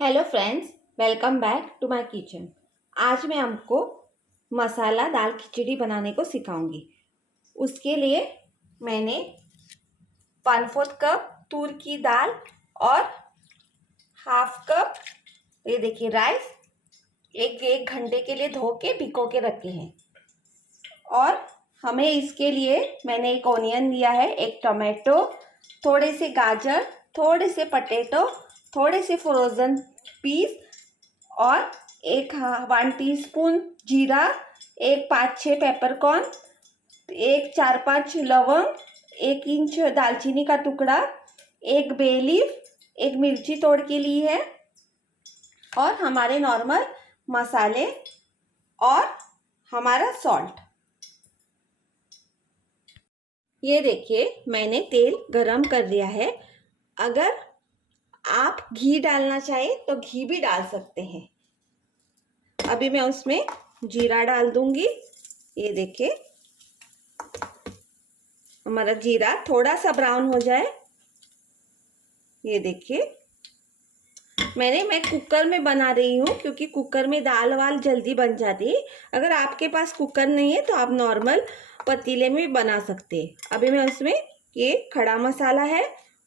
Hello friends, welcome back to my kitchen. आज मैं आपको मसाला दाल खिचड़ी बनाने को सिखाऊंगी। उसके लिए मैंने 1/4 कप तूर की दाल और हाफ कप ये देखिए राइस एक घंटे के लिए धो के भिगो के रखे हैं। और हमें इसके लिए मैंने एक ऑनियन लिया है, एक टमाटो, थोड़े से गाजर, थोड़े से पटेटो, थोड़े से फ्रोज़न पीस और एक 1 टीस्पून जीरा, एक 5-6 पेपरकॉर्न, एक 4-5 लवंग, 1 इंच दालचीनी का टुकड़ा, एक बे लीफ, एक मिर्ची तोड़ के ली है और हमारे नॉर्मल मसाले और हमारा सॉल्ट। ये देखिए मैंने तेल गरम कर दिया है। अगर आप घी डालना चाहें तो घी भी डाल सकते हैं। अभी मैं उसमें जीरा डाल दूंगी। ये देखिए हमारा जीरा थोड़ा सा ब्राउन हो जाए। ये देखिए मैं कुकर में बना रही हूँ क्योंकि कुकर में दाल वाल जल्दी बन जाती है। अगर आपके पास कुकर नहीं है तो आप नॉर्मल पतीले में बना सकते हैं। अभी मैं उसमें ये खड़ा मसाला है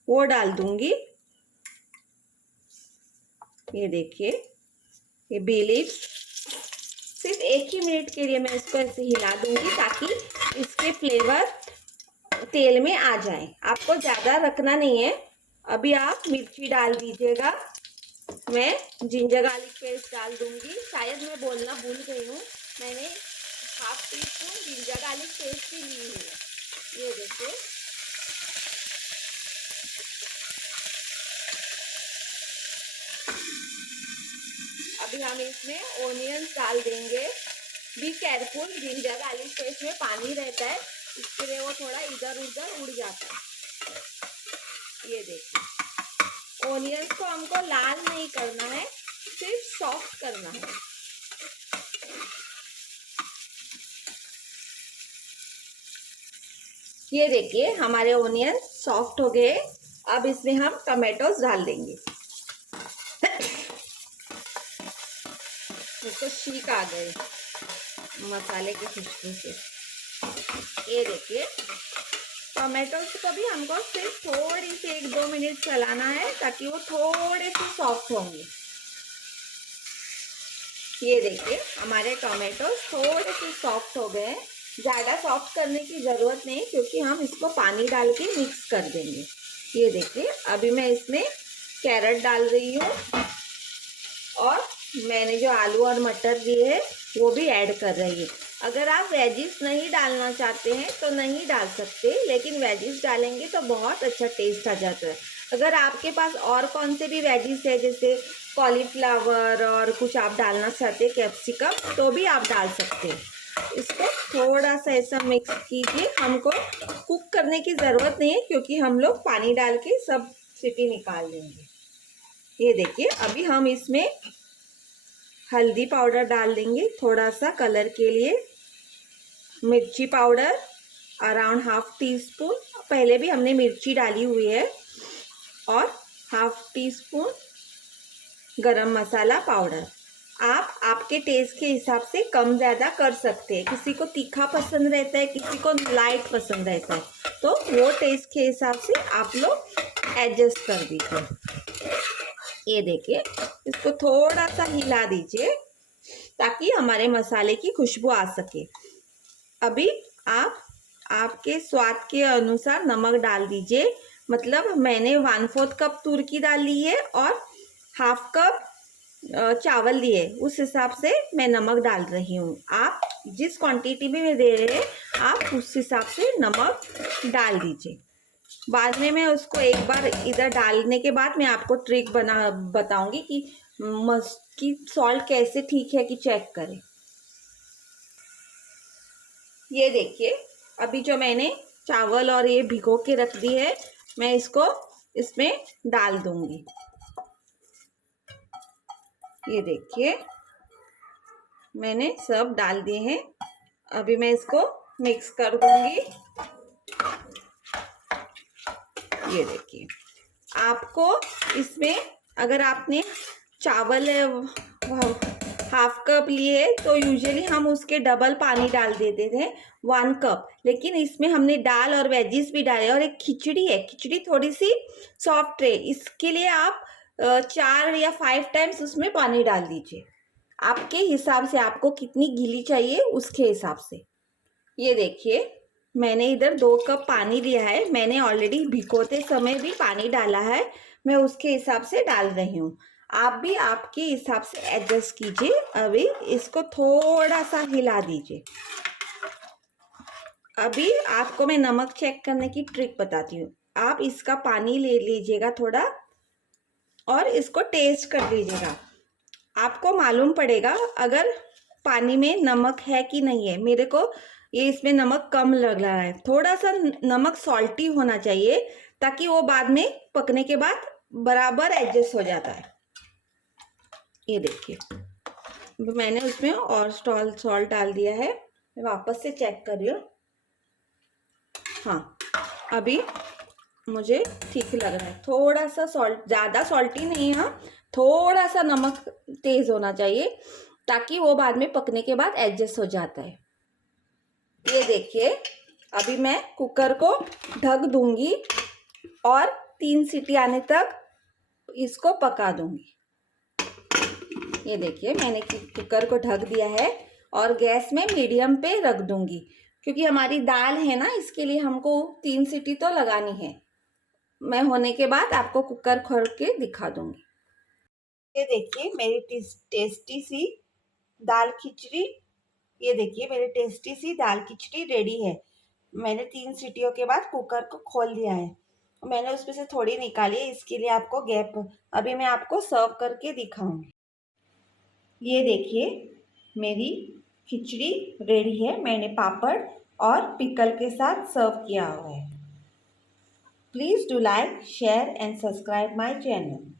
वो डाल दूंगी। ये देखिए ये बे लीफ, सिर्फ 1 ही मिनट के लिए मैं इसको ऐसे हिला दूंगी ताकि इसके फ्लेवर तेल में आ जाए। आपको ज़्यादा रखना नहीं है। अभी आप मिर्ची डाल दीजिएगा। मैं जिंजर गार्लिक पेस्ट डाल दूंगी। शायद मैं बोलना भूल गई हूँ, मैंने 1/2 टीस्पून जिंजर गार्लिक पेस्ट भी ली है। ये देखिए अभी हम इसमें ओनियंस डाल देंगे। Be careful, ginger garlic paste में पानी रहता है, इसके लिए वो थोड़ा इधर उधर उड़ जाता है। ये देखिए ओनियंस को हमको लाल नहीं करना है, सिर्फ सॉफ्ट करना है। ये देखिए हमारे ओनियन सॉफ्ट हो गए। अब इसमें हम टमाटोस डाल देंगे। इसको छींक आ गए मसाले की खुशबू से। ये देखिए टमाटोस को भी हमको सिर्फ थोड़ी सी 1-2 मिनट चलाना है ताकि वो थोड़े से सॉफ्ट होंगे। ये देखिए हमारे टमाटो थोड़े से सॉफ्ट हो गए। ज़्यादा सॉफ्ट करने की ज़रूरत नहीं क्योंकि हम इसको पानी डाल के मिक्स कर देंगे। ये देखिए अभी मैं इसमें कैरेट डाल रही हूँ और मैंने जो आलू और मटर लिए है वो भी ऐड कर रही हूँ। अगर आप वेजिस नहीं डालना चाहते हैं तो नहीं डाल सकते, लेकिन वेजिस डालेंगे तो बहुत अच्छा टेस्ट आ जाता है। अगर आपके पास और कौन से भी वेजिस है जैसे कॉलीफ्लावर और कुछ आप डालना चाहते हैं, कैप्सिकम, तो भी आप डाल सकते हैं। इसको थोड़ा सा ऐसा मिक्स कीजिए। हमको कुक करने की ज़रूरत नहीं है क्योंकि हम लोग पानी डाल के सब सीटी निकाल देंगे। ये देखिए अभी हम इसमें हल्दी पाउडर डाल देंगे थोड़ा सा कलर के लिए, मिर्ची पाउडर अराउंड 1/2 टीस्पून, पहले भी हमने मिर्ची डाली हुई है, और 1/2 टीस्पून गरम मसाला पाउडर। आप आपके टेस्ट के हिसाब से कम ज़्यादा कर सकते हैं। किसी को तीखा पसंद रहता है, किसी को लाइट पसंद रहता है, तो वो टेस्ट के हिसाब से आप लोग एडजस्ट कर दीजिए। ये देखिए इसको थोड़ा सा हिला दीजिए ताकि हमारे मसाले की खुशबू आ सके। अभी आप आपके स्वाद के अनुसार नमक डाल दीजिए। मतलब मैंने 1/4 कप तूर की दाल ली है और 1/2 कप चावल लिए, उस हिसाब से मैं नमक डाल रही हूँ। आप जिस क्वांटिटी में दे रहे हैं आप उस हिसाब से नमक डाल दीजिए। बाद में मैं उसको एक बार इधर डालने के बाद मैं आपको ट्रिक बताऊंगी कि सॉल्ट कैसे ठीक है कि चेक करें। ये देखिए अभी जो मैंने चावल और ये भिगो के रख दी है, मैं इसको इसमें डाल दूंगी। ये देखिए मैंने सब डाल दिए हैं। अभी मैं इसको मिक्स कर दूंगी। ये देखिए आपको इसमें अगर आपने चावल 1/2 कप लिए तो यूजुअली हम उसके डबल पानी डाल देते थे 1 कप, लेकिन इसमें हमने दाल और वेजिस भी डाले और एक खिचड़ी है, खिचड़ी थोड़ी सी सॉफ्ट है, इसके लिए आप 4 या 5 टाइम्स उसमें पानी डाल दीजिए, आपके हिसाब से, आपको कितनी गीली चाहिए उसके हिसाब से। ये देखिए मैंने इधर 2 कप पानी लिया है, मैंने ऑलरेडी भिगोते समय भी पानी डाला है, मैं उसके हिसाब से डाल रही हूँ। आप भी आपके हिसाब से एडजस्ट कीजिए। अभी इसको थोड़ा सा हिला दीजिए। अभी आपको मैं नमक चेक करने की ट्रिक बताती हूँ। आप इसका पानी ले लीजिएगा थोड़ा और इसको टेस्ट कर लीजिएगा, आपको मालूम पड़ेगा अगर पानी में नमक है कि नहीं है। मेरे को ये इसमें नमक कम लग रहा है, थोड़ा सा नमक सॉल्टी होना चाहिए ताकि वो बाद में पकने के बाद बराबर एडजस्ट हो जाता है। ये देखिए मैंने उसमें और सॉल्ट डाल दिया है, मैं वापस से चेक कर रही हूँ। हाँ अभी मुझे ठीक लग रहा है, थोड़ा सा सॉल्ट, ज़्यादा सॉल्टी नहीं है, थोड़ा सा नमक तेज होना चाहिए ताकि वो बाद में पकने के बाद एडजस्ट हो जाता है। ये देखिए अभी मैं कुकर को ढक दूंगी और 3 सीटी आने तक इसको पका दूंगी। ये देखिए मैंने कुकर को ढक दिया है और गैस में मीडियम पे रख दूंगी, क्योंकि हमारी दाल है ना, इसके लिए हमको 3 सीटी तो लगानी है। मैं होने के बाद आपको कुकर खोल के दिखा दूंगी। ये देखिए मेरी टेस्टी सी दाल खिचड़ी, ये देखिए मेरी टेस्टी सी दाल खिचड़ी रेडी है। मैंने 3 सीटियों के बाद कुकर को खोल दिया है, मैंने उसमें से थोड़ी निकाली है, इसके लिए आपको गैप। अभी मैं आपको सर्व करके दिखाऊंगी। ये देखिए मेरी खिचड़ी रेडी है, मैंने पापड़ और पिकल के साथ सर्व किया हुआ है। Please do like, share and subscribe my channel.